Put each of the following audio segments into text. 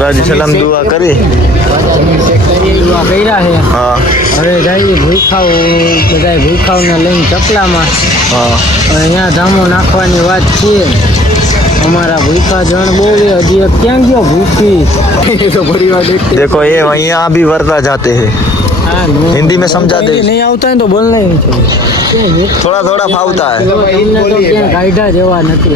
ધોરાજી સલામ દુઆ કરી દુઆ કર્યા છે. હા હવે જઈએ ભૂખાઓ બધા ભૂખાઓને લઈને ચકલામાં. હા અહીંયા ધામો નાખવાની વાત છે. અમારા ભૂખા જણ બહુ હજી ક્યાં ગયો ભૂખી તો પરિવાર देखो ये यहाँ भी वर्ता जाते हैं हिंदी में समझा दे नहीं આવતા है तो बोलना ही चाहिए. थोड़ा थोड़ा फावता है એમને તો ક્યાં કાયદા જેવા નથી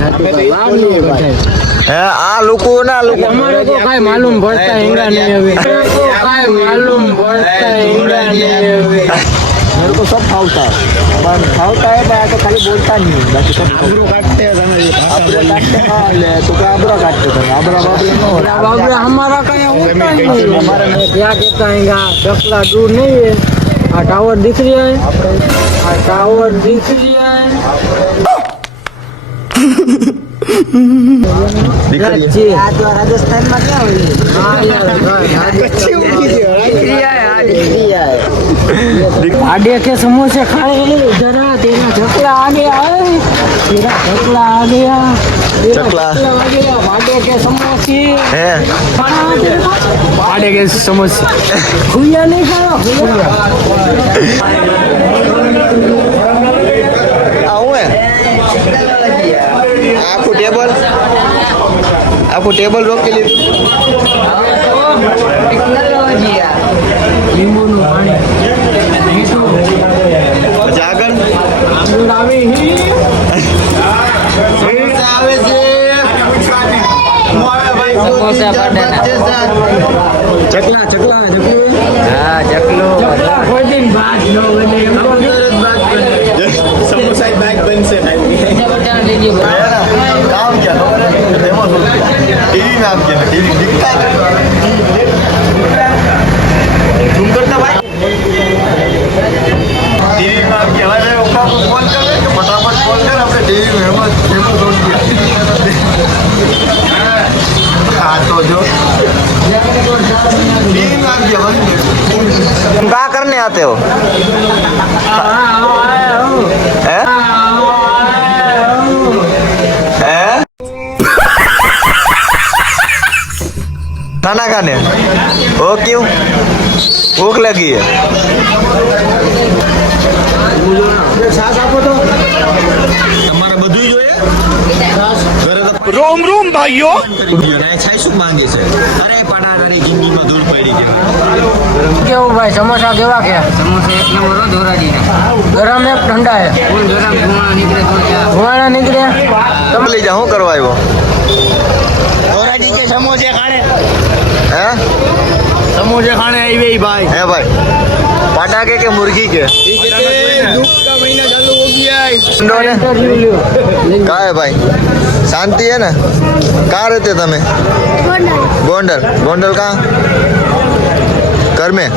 હે આ લોકો ના લોકો અમારે તો કાંઈ માલુમ પડતા હિંગા નહીં હવે કાંઈ માલુમ પડતા હિંગા नहीं હવે. मेरे को सब फावता है पर फावता है पर आके खाली बोलता नहीं हूँ बाकी सब अबरो काटते हैं अबरो काटते हाँ ले तो क्या अबरो काटते थे अबरा बाबरे नो बाबू हमारा कहीं होता ही नहीं. हमारे में क्या कहता है चकला दूर नहीं है. आ टावर दिख रही है. आ टावर दिख रही है. રાજસ્થાન માં ક્યાં आडे के समोसे खाए जरा तेरा चकला आ गया है. तेरा चकला आ गया. चकला आ गया. आडे के समोसे है आडे के समोसे भूया नहीं खाओ भूया आऊँ है आपको टेबल रोक के लिए લીંબુ નું પાણી जागर આવે चकला चकला હા ચકલો કોઈ દિન બાદ ન બને समोसा बैग बन से काम क्या टीवी में आप क्या टीवी दिखता है तुम करता भाई टीवी में आप क्या हमारे ऊपर को कॉल कर रहे फटाफट कॉल कर अपने टीवी में हम सोच दिया हाँ तो जो टीवी में आप क्या तुम कहाँ करने आते हो हैं? खाना खाने वो क्यों भूख लगी है रोम रोम भाइयों માંગે છે અરે પડા અરે જિંદગીમાં ધૂળ પડી ગઈ કેવું ભાઈ સમોસા કેવા કે સમોસા એક નંબર હો ધોરાજી ગરમ એક ઠંડા હે ફૂલ ગરમ ધુવાણા નીકળે તમે લઈ જા હું કરવા આવ્યો धोराजी के समोसे खाने હે समोसे खाने आई हुई भाई હે ભાई पटाखे के मुर्गी के धूप का महीना चालू हो गया है इंटरव्यू લ્યો कहाँ है भाई शांति है ना कहाँ रहते तमे गोंडल गोंडल कहाँ घर में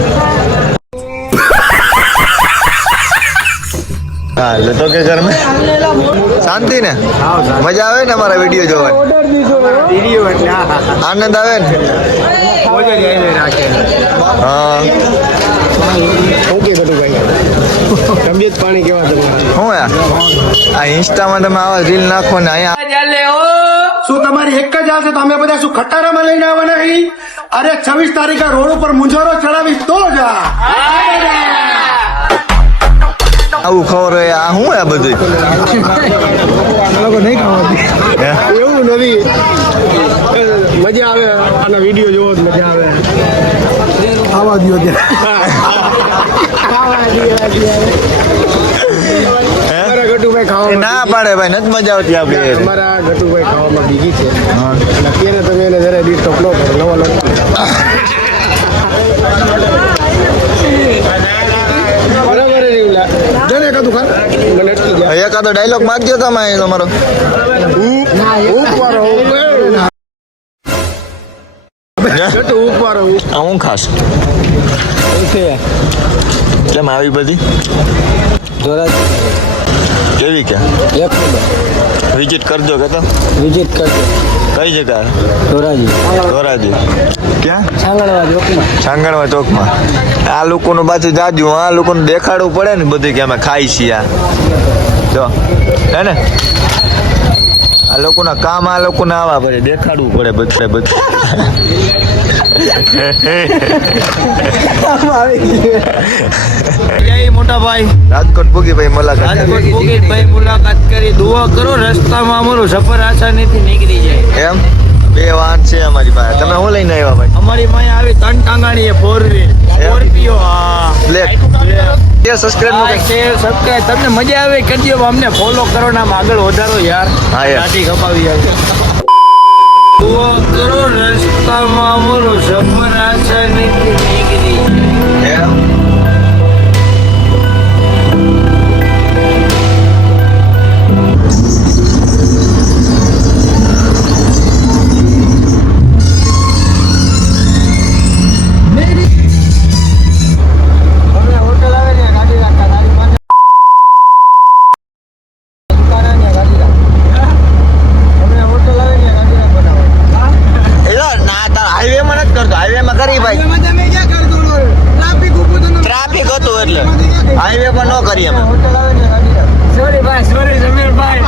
हाँ तो के घर में शांति ने मजा आवे ने हमारा वीडियो જોવા वीडियो आनंद आवे ने हाँ ओके बटू भाई तबियत पानी केवा તમારી હું આ ઇન્સ્ટામાં તમે આવા રીલ નાખો ને અહીંયા શું તમારી એક જ આવશે તમે બધા શું ખટારામાં લઈને આવવાના નહીં અરે 26 તારીખે રોડ ઉપર મુંજારો ચડાવીશ તો જા આવું ખબર હોય આ શું આ બધું લોકો નહીં ખાવાતી એવું નથી મજા આવે આના વિડીયો જોવો તો મજા આવે ખાવા દો અમારા ગટુભાઈ ખાવા ના પાડે ભાઈ નથી મજા આવતી આપણે અમારા ગટુભાઈ ખાવામાં બીજી છે અને અત્યારે તમે એને જરા ડિસ્ટર્બ લો નવા લોકો બરાબર જને એકાદું ખા મને અટકી ગયા એકાદો ડાયલોગ માગજો તમે તમારો ઉપવારો ગટુ ઉપવારો હું ખાસ કેમ આવી બધી કેવી કે એક વિઝિટ કરજો કે તો વિઝિટ કરજો કઈ જગ્યા ધોરાજી ધોરાજી ક્યાં સાંગળવા ચોકમાં સાંગણવા ચોકમાં આ લોકોનું પાછું જાજુ આ લોકોને દેખાડવું પડે ને બધું કે અમે ખાઈ છીએ આ જો હે ને આ લોકોના કામ આ લોકોને આવા પડે, દેખાડવું પડે બધે મોટા ભાઈ રાજકોટ ભોગી ભાઈ મુલાકાત રાજકોટ ભાઈ મુલાકાત કરી દુઆ કરો રસ્તામાં અમારું સફર આસાનીથી નીકળી જાય. એમ 2 વાહન છે અમારી પાસે. તમે શું લઈને આવ્યા ભાઈ? અમારી પાસે આવી 3 ટાંગાણી 4 વ્હીલ સ્કોર્પિયો. હા બ્લેક કે સબસ્ક્રાઇબ તમને મજા આવે કરજો, અમને ફોલો કરો ને આમ આગળ વધારો યાર. હા યાર. ગાડી કપાવી આવે. દુઆ કરો રસ્તામાં અમારું સફર આસાનીથી નીકળી જાય. એમ ટ્રાફિક હતું એટલે હાઈવે પર ન કરીએ અમે. સોરી ભાઈ, સોરી સમીરભાઈ.